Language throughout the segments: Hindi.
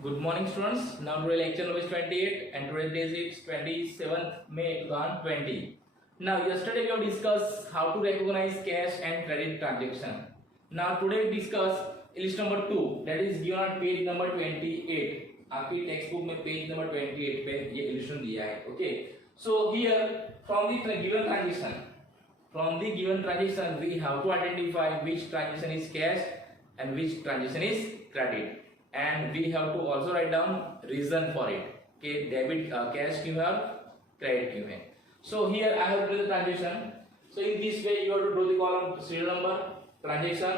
Good morning, students. Now today lecture number is 28 and today's date is 27th May 2020. Now yesterday we have discussed how to recognize cash and credit transaction. Now today we discuss list number 2 that is given on page number 28. आपकी टेक्स्ट बुक में पेज नंबर 28 पे ये इल्यूस्ट्रेशन दिया है. Okay. So here from the given transaction we have to identify which transaction is cash and which transaction is credit. And we have to also write down reason for it. Okay, debit cash क्यों है और credit क्यों है. So here I have drawn the transaction. So in this way you have to draw the column serial number, transaction,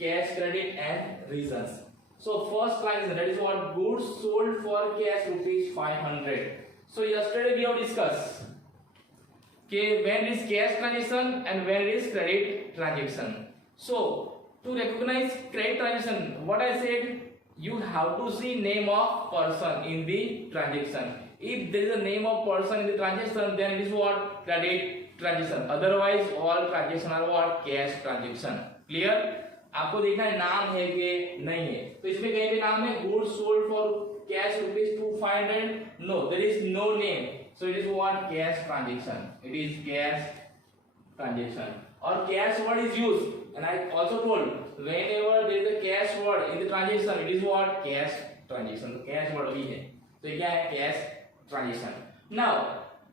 cash, credit and reasons. So first transaction, that is what goods sold for cash rupees 500. So yesterday we have discussed okay when is cash transaction and when is credit transaction. So to recognize credit transaction, what I said, you have to see name of person in the transaction. If there is a name of person in the transaction, then it is what credit transaction. Otherwise all transaction are what cash transaction. Clear? आपको देखना है नाम है कि नहीं है. तो इसमें कहीं पे नाम है goods sold for cash rupees 500. No, there is no name. So it is what cash transaction. It is cash transaction. Or cash word is used. And I also told whenever there is a cash word in the transaction, it is what cash transaction. तो cash word भी है. तो ये क्या है cash transaction. Now,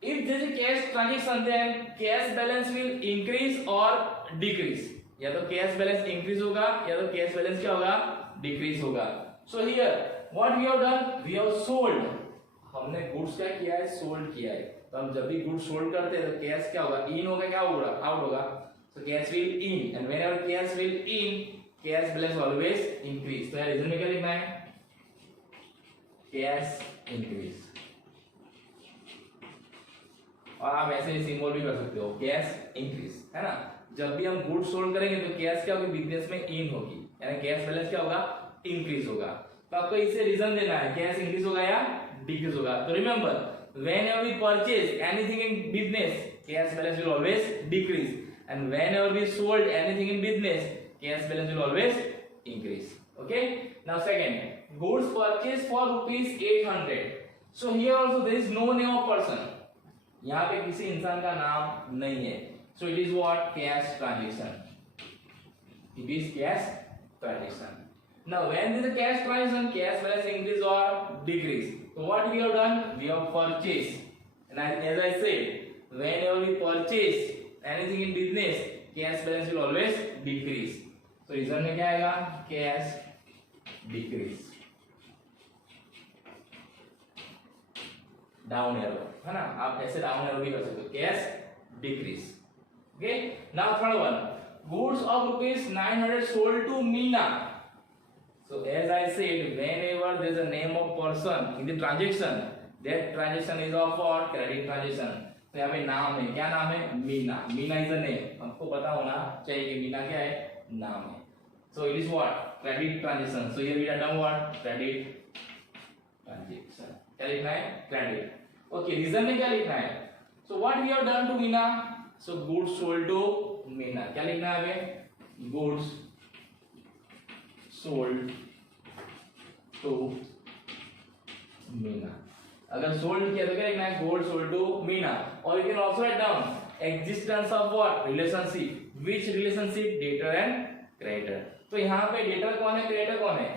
if there is a cash transaction, then cash balance will increase or decrease. या तो cash balance increase होगा या तो cash balance क्या होगा decrease होगा. So here what we have done, we have sold. हमने goods क्या किया है sold किया है. तो हम जब भी goods sold करते हैं तो cash क्या होगा in होगा क्या होगा out होगा. So cash will in and whenever cash will in, cash balance always increase. तो यार रीजन में क्या लिखना है cash increase. और आप ऐसे सिंबल भी कर सकते हो cash increase, है ना. जब भी हम गुड्स सोल्ड करेंगे तो कैश क्या होगी बिजनेस में इन होगी यानी कैश बैलेंस क्या होगा इंक्रीज होगा. तो आपको इसे रीजन देना है कैश इंक्रीज होगा या डिक्रीज होगा. तो remember whenever we purchase anything in business cash balance will always decrease and whenever we sold anything in business cash balance will always increase. Okay, now second, goods purchased for rupees 800. So here also there is no name of person. यहाँ पे किसी इंसान का नाम नहीं है. So it is what cash transaction. It is cash transaction. Now when there is a cash transaction, cash balance increase or decrease. So what we have done, we have purchased. And as I said, whenever we purchase anything in business, cash balance will always decrease. So reason में क्या आएगा cash decrease. Down arrow है ना, आप ऐसे down arrow भी कर सकते हो cash decrease. Okay, now third one, goods of rupees 900 sold to Meena. So as I said, whenever there is a name of person in the transaction, that transaction is of what credit transaction. तो यहाँ पे नाम है, क्या नाम है Meena. Meena is a name. आपको पता होना चाहिए कि मीना क्या है नाम है. So it is what credit transaction. So here we write down what credit transaction. क्या लिखना है क्रेडिट. ओके, रीजन में क्या लिखना है. So what we have done to Meena. So goods sold to Meena. क्या लिखना है हमें गुड्स सोल्ड टू मीना. अगर सोल्ड किया तो क्या लिखना है गोल्ड सोल्ड टू मीना. और you can also write down existence of what relationship. Which relationship debtor and creditor. तो यहाँ पे डेटर कौन है क्रेडिटर कौन है.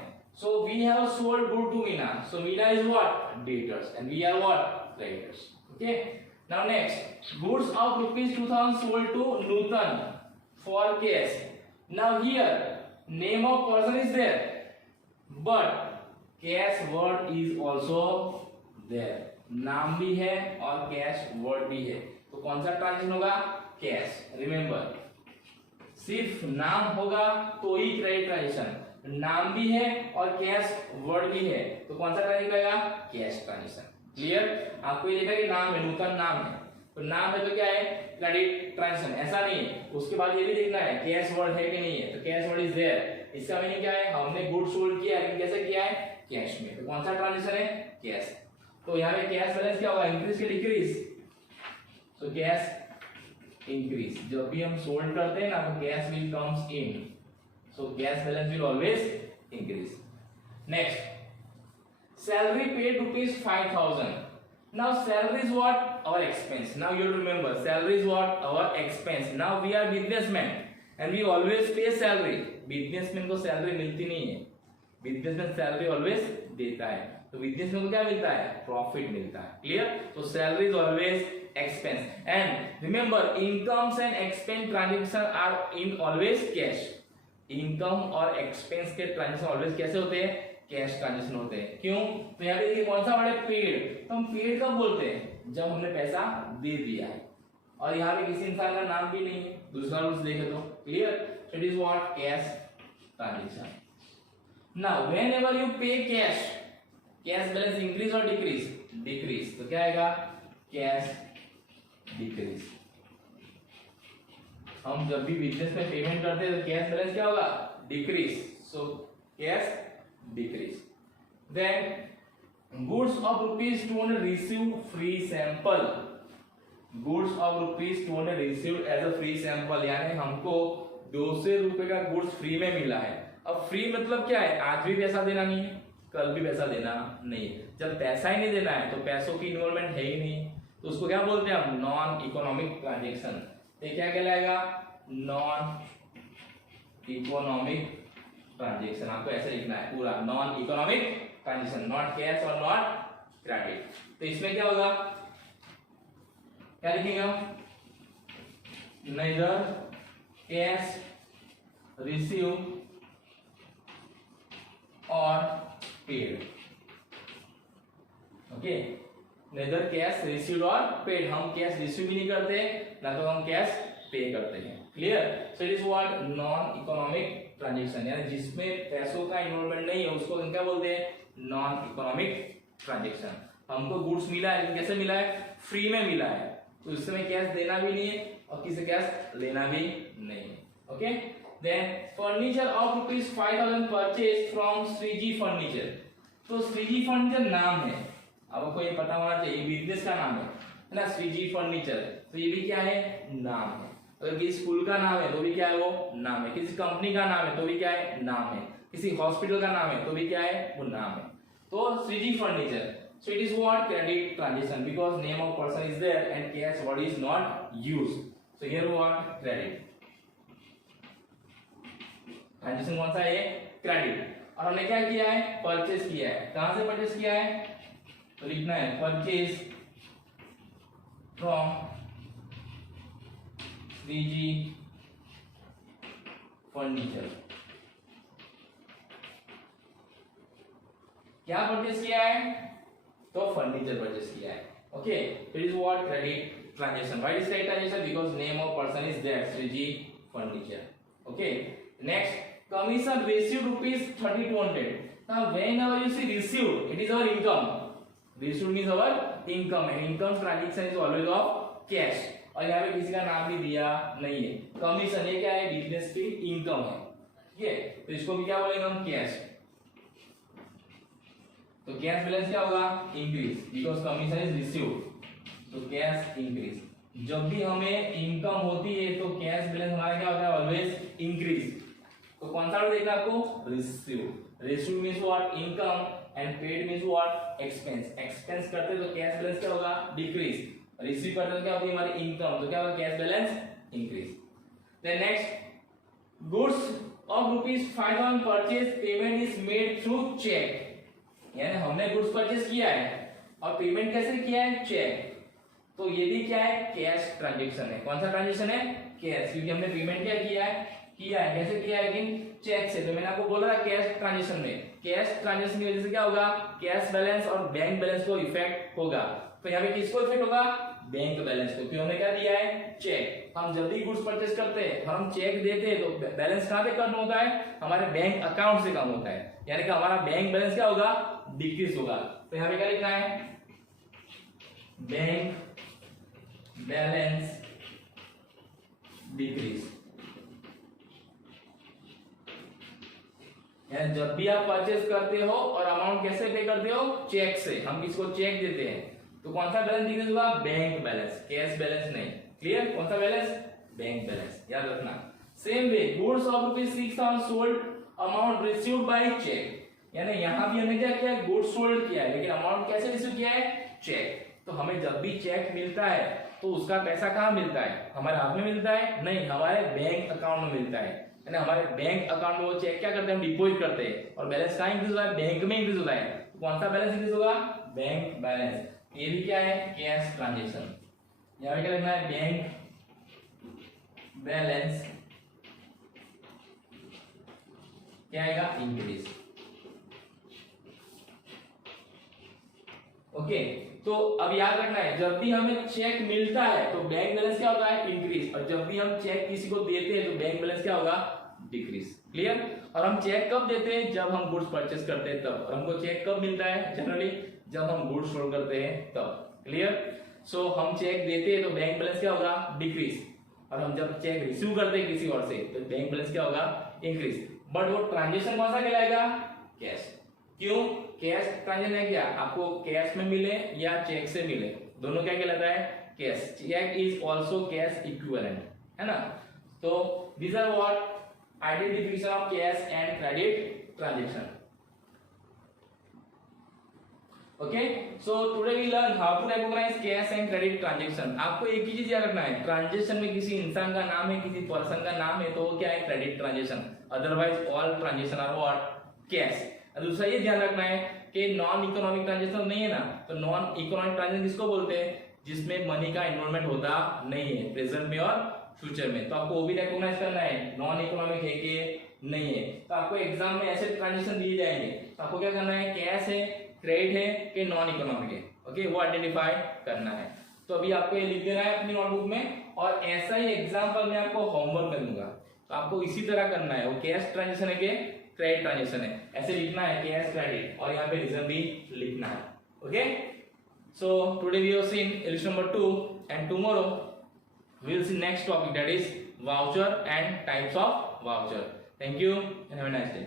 So we have sold good to Meena. So Meena is what debtors and we are what creditors. Okay, now next, goods of rupees 2000 sold to Nutan for cash. Now here name of person is there but cash word is also there. नाम भी है और कैश वर्ड भी है. तो कौन सा ट्रांजैक्शन होगा कैश. रिमेंबर सिर्फ नाम होगा तो ही क्रेडिट ट्रांजैक्शन. नाम भी है और कैश वर्ड भी है तो कौन सा ट्रांजैक्शन रहेगा कैश ट्रांजैक्शन. क्लियर. आपको ये देखा कि नाम है नूतन नाम है तो नाम है तो क्या है क्रेडिट ट्रांजैक्शन. ऐसा नहीं है. उसके बाद ये भी देखना है कैश वर्ड है कि नहीं है. तो कैश वर्ड इज देयर. इसका मीनिंग क्या है हमने गुड सोल्ड किया है कैसे किया है कैश में. तो कौन सा ट्रांजैक्शन है कैश. तो यहाँ पे कैश बैलेंस क्या होगा इंक्रीज के डिक्रीज. So cash increase. जब भी हम सोल्ड करते हैं ना तो cash will comes in. So cash balance will always increase. Next, salary paid rupees 5,000. Now salary is what? Our expense. Now you remember, salary is what? Our expense. Now we are businessmen and we always pay salary. Businessman को salary मिलती नहीं है, businessman salary always देता है. तो businessman को क्या मिलता है? Profit मिलता है. Clear? So salary is always expense. And remember, incomes and expense transaction are in always cash. Income और expense के transaction always कैसे होते हैं? कैश ट्रांजेक्शन होते हैं. क्यों? तो यहाँ पे देखिए कौन सा वर्ड है? पेड. तो हम पेड कब बोलते हैं? जब हमने पैसा दे दिया है. और यहाँ पे किसी इंसान का नाम भी नहीं है. दूसरा रूल्स देखे तो clear. So it is what? Cash transaction. Now whenever you पे कैश, कैश बैलेंस इंक्रीज और डिक्रीज? डिक्रीज. तो क्या आएगा? Cash decrease. हम जब भी बिजनेस में पेमेंट करते हैं तो कैश बैलेंस क्या होगा? Decrease. So cash decrease. Then goods of rupees 200 received free sample. Goods of rupees 200 received as a free sample. यानी हमको 200 रुपए का गुड्स फ्री में मिला है. अब फ्री मतलब क्या है? आज भी पैसा देना नहीं है, कल भी पैसा देना नहीं है. जब पैसा ही नहीं देना है तो पैसों की इन्वॉल्वमेंट है ही नहीं, तो उसको क्या बोलते हैं हम? Non economic transaction. ये क्या कहलाएगा? Non economic transaction. आपको ऐसे लिखना है पूरा, non economic transaction, not cash और नॉट क्रेडिट. तो इसमें क्या होगा? क्या लिखेंगे हम? neither कैश रिसीव और paid. Okay, neither cash receive और पेड. हम कैश रिसीव भी नहीं करते, ना तो हम कैश पे करते हैं. Clear? So it is what? Non economic transaction. यानी जिसमें पैसों का इन्वॉल्वमेंट नहीं है उसको क्या बोलते हैं? Non economic transaction. हमको गुड्स मिला है, कैसे मिला है? फ्री में मिला है, तो इस समय कैश देना भी नहीं है और किसी कैश लेना भी नहीं है. Okay. Then furniture of rupees 5,000 purchase from Shriji furniture. तो श्रीजी फर्नीचर नाम है, आपको ये पता होना चाहिए, बिजनेस का नाम है ना, श्रीजी फर्नीचर. तो ये भी क्या है? नाम है. अगर किसी स्कूल का नाम है तो भी क्या है? वो नाम है. किसी कंपनी का नाम है तो भी क्या है? नाम है. किसी हॉस्पिटल का नाम है तो भी क्या है? वो नाम है. तो Shriji furniture. So it is what? Credit transaction, because name of person is there and cash word is not used. So here what? Credit transaction. कौन सा है? क्रेडिट. और हमने क्या किया है? परचेज किया है. कहां से परचेज किया है? तो लिखना है परचेज फ्रॉम श्रीजी फर्नीचर. क्या परचेज किया है? तो फर्नीचर परचेज किया है. Okay. It is what? Credit transaction. Why is credit transaction? Because name of person is there, Shriji furniture. Okay. Next, commission received rupees 3,200. Now whenever you see received, it is our income. Received means our income, and income transaction is always of cash. और यहाँ पे किसी का नाम भी दिया नहीं है. कमीशन ये क्या है? बिजनेस की इनकम है. ठीक है, तो इसको भी क्या बोलेंगे हम? कैश. तो कैश बैलेंस क्या होगा? Increase, because commission is received. तो कैश इंक्रीज. जब भी हमें इनकम होती है तो कैश बैलेंस हमारा क्या होता है? Always increase. तो कौन सा वर्ड देखना आपको? Receive. Receive means what? Income, and paid means what? Expense. Expense करते तो कैश बैलेंस क्या होगा? डिक्रीज. रिसीव करते तो क्या होती है हमारी? इनकम. तो क्या होगा? Cash balance increase. Then next, goods of rupees 5,000 purchase, payment is made through cheque. यानी हमने गुड्स परचेज किया है और पेमेंट कैसे किया है? चेक. तो ये भी क्या है? कैश ट्रांजेक्शन है. कौन सा ट्रांजेक्शन है? कैश. क्योंकि हमने पेमेंट क्या किया है? कैसे किया है? लेकिन चेक से. तो मैंने आपको बोला था कैश ट्रांजेक्शन में, कैश ट्रांजेक्शन की वजह से क्या होगा? कैश बैलेंस और बैंक बैलेंस को इफेक्ट होगा. तो यहाँ पे किसको इफेक्ट होगा? बैंक बैलेंस को. क्यों? हमने क्या दिया है? चेक. हम जब भी गुड्स परचेज करते हैं और हम चेक देते हैं तो बैलेंस कहाँ पे कम होता है? हमारे बैंक अकाउंट से कम होता है. यानी कि हमारा बैंक बैलेंस क्या होगा? डिक्रीज होगा. तो यहाँ पे क्या लिखना है? Bank balance decrease. यानी जब भी आप परचेज करते हो और अमाउंट कैसे पे करते हो? चेक से. हम किसको चेक देते हैं तो कौन सा बैलेंस डिक्रीज होगा? बैंक बैलेंस, कैश बैलेंस नहीं. क्लियर? कौन सा बैलेंस? Bank balance. याद रखना. Same way, goods of rupees 6,000 sold, amount received by cheque. यानी यहाँ भी हमने क्या किया, गुड्स सोल्ड किया है, लेकिन अमाउंट कैसे रिसीव किया है, चेक। तो हमें जब भी चेक मिलता है तो उसका पैसा कहाँ मिलता है, हमारे हाथ में मिलता है, नहीं, हमारे बैंक अकाउंट में मिलता है। यानी हमारे बैंक अकाउंट में वो चेक क्या करते हैं, हम डिपॉजिट करते हैं, और बैलेंस कहाँ इंक्रीज होता है, बैंक में इंक्रीज होता है। तो कौन सा बैलेंस इंक्रीज होगा, बैंक बैलेंस। ये भी क्या है, कैश ट्रांजेक्शन। यहाँ पे क्या लिखना है, बैंक बैलेंस क्या आएगा, इंक्रीज। ओके, तो अब याद रखना है, जब भी हमें चेक मिलता है तो बैंक बैलेंस क्या होता है, इंक्रीज, और जब भी हम चेक किसी को देते हैं तो बैंक बैलेंस क्या होगा, डिक्रीज। क्लियर। और हम चेक कब देते हैं, जब हम गुड्स परचेस करते हैं तब। और हमको चेक कब मिलता है, जनरली जब हम गुड्स सोल्ड करते हैं तब। क्लियर। सो हम चेक देते हैं तो बैंक बैलेंस क्या होगा, डिक्रीज, और हम जब चेक रिसीव करते हैं किसी और से तो बैंक बैलेंस क्या होगा, इंक्रीज। बट वो ट्रांजेक्शन कौन सा कहलाएगा, कैश। क्यों, कैश ट्रांजेक्शन है क्या, आपको कैश में मिले या चेक से मिले, दोनों क्या कहलाता है, cash. Cheque is also cash equivalent, है ना। तो these are what identification of cash and credit transaction. Okay, so today we learn how to recognize cash and credit transaction. आपको एक ही चीज याद रखना है, ट्रांजेक्शन में किसी इंसान का नाम है, किसी पर्सन का नाम है, तो वो क्या है, credit transaction. Otherwise all transaction are what, cash. दूसरा ये ध्यान रखना है कि नॉन इकोनॉमिक ट्रांजेक्शन नहीं है ना, तो नॉन इकोनॉमिक ट्रांजेक्शन किसको बोलते हैं, जिसमें मनी का इन्वॉल्वमेंट होता नहीं है प्रेजेंट में और फ्यूचर में। तो आपको वो भी रिकॉग्नाइज करना है, नॉन इकोनॉमिक है कि नहीं है। तो आपको एग्जाम में ऐसे ट्रांजेक्शन दिए जाएंगे, तो आपको क्या करना है, कैश है, क्रेडिट है कि नॉन इकोनॉमिक है, ओके, वो आइडेंटिफाई करना है। तो अभी आपको ये लिख देना है अपनी नोटबुक में, और ऐसा ही एग्जाम्पल मैं आपको होमवर्क कर दूंगा, तो आपको इसी तरह करना है। वो कैश ट्रांजेक्शन है कि क्रेडिट ट्रांजेक्शन है, ऐसे लिखना है, कैश क्रेडिट, और यहाँ पे रीजन भी लिखना है। Okay, so today we have seen illustration number 2, and tomorrow we will see next topic, that is voucher and types of voucher. Thank you and have a nice day.